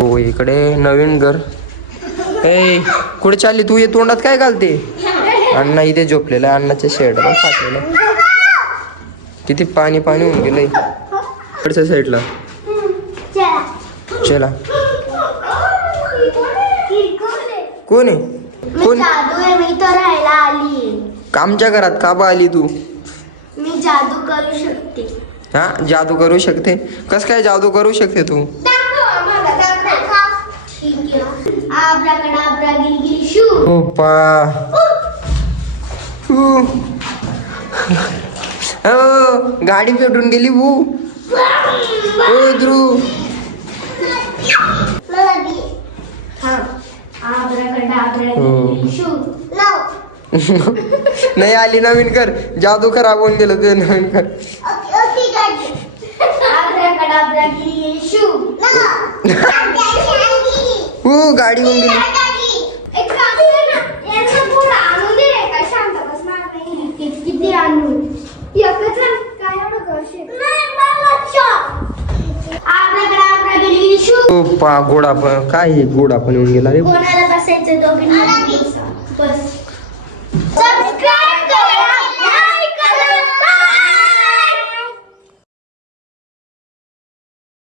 हो इकडे नवीन घर. ए कुठे चालली तू? ये तोंडात काय घालते? अण्णा इथे झोपलेला आहे. अण्णाच्या शेड पण फाटलेलं. किती पाणी पाणी होऊन गेलंय इकडच्या साईडला. चला कोण आहे? कोण? मी तर राहायला आली. आमच्या घरात का बा आली तू? मी जादू करू शकते. हा जादू करू शकते? कस काय जादू करू शकते तू? आब्राकडाब्रा गिलगिली शू. ओपा गाडी पेटून गेली भू. ओ ध्रुव आब्राकडाब्रा गिलगिली शू. नाही आली. नवीन कर. जादू खराब होऊन गेलं ते. नवीन कर. आब्राकडाब्रा गिलगिली शू. हो गाडी होऊन गेली. एक काम कर ना, यांचं पुढं आणू दे. काय शांत बसणार नाही. किती आणू? एकच आण. काय एवढं करशील? आब्राकडाब्रा गिलगिली शू. ओपा घोडा पण काय? घोडा पण येऊन गेला रे. कोणाला बसायचं? दोघींना बस.